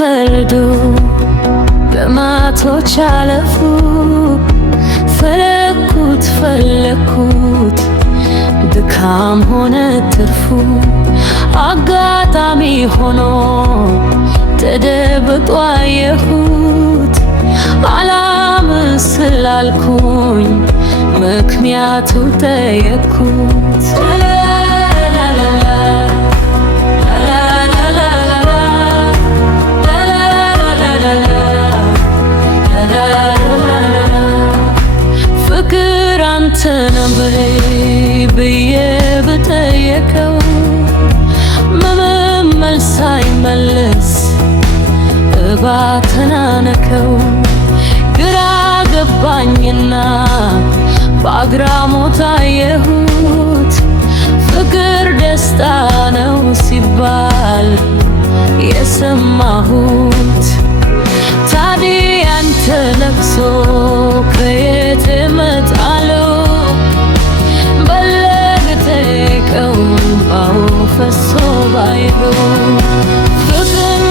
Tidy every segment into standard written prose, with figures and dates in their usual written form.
ፈርዶ በማቶች አለፉ። ፈለኩት ድካም ሆነ ትርፉ። አጋጣሚ ሆኖ ተደብቆ አየሁት። አላምስል አልኩኝ ምክንያቱ ጠየቅኩት። ፍቅር አንተ ነህ ብዬ ብጠየቀው መልስ ሳይመልስ ባተናነቀው። ግራ ገባኝና በአግራሞት አየሁት። ፍቅር ደስታ ነው ሲባል የሰማሁት። ታዲያ አንተ ለቅሶ ከየት እመጣለሁ? በለግጠይቀው እንባው ፈሶ ባይሉ ፍቅር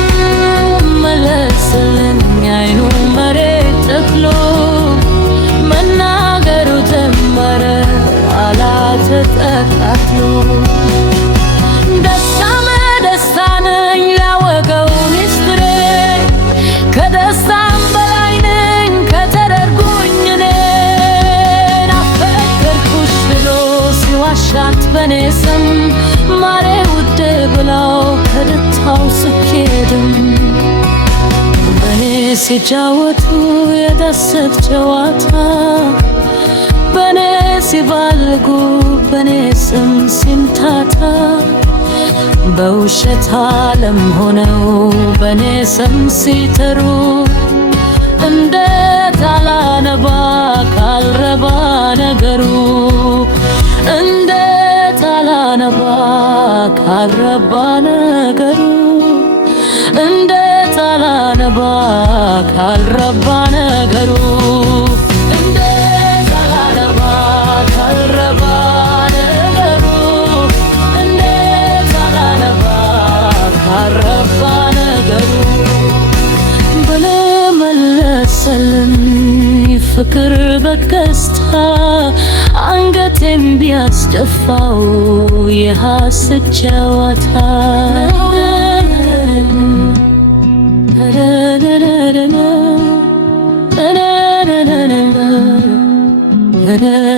መለስልኝ አይኑ መሬት ተክሎ። መናገሩ ጀመረ አላተጠቃትሎ። ደስታ ነኝ ላወቀው ሚስጥሬ። ከደስታም በላይ ነኝ ከተደርጉኝ እኔ። አፈቀርኩሽ ብሎ ሲዋሻት በኔ ስም ማሬ ውዴ ብላው ከድታው ስኬድም በኔ ሲጫወቱ የደስት ጨዋታ። በኔ ሲባልጉ በኔ ስም ሲምታታ። በውሸት ዓለም ሆነው በኔ ስም ሲጠሩ። እንዴት አላነባ ካልረባ ነገሩ። እንዴት አላነባ ካልረባ ነገሩ። እንዴት አላነባ ካልረባ ነገሩ። እንዴት አላነባ ካልረባ ነገሩ። እንዴት አላነባ ካልረባ ነገሩ። በለመለሰልን ፍቅር በቀስታ አንገቴም ቢያስደፋው የሐሰት ጨዋታ። Da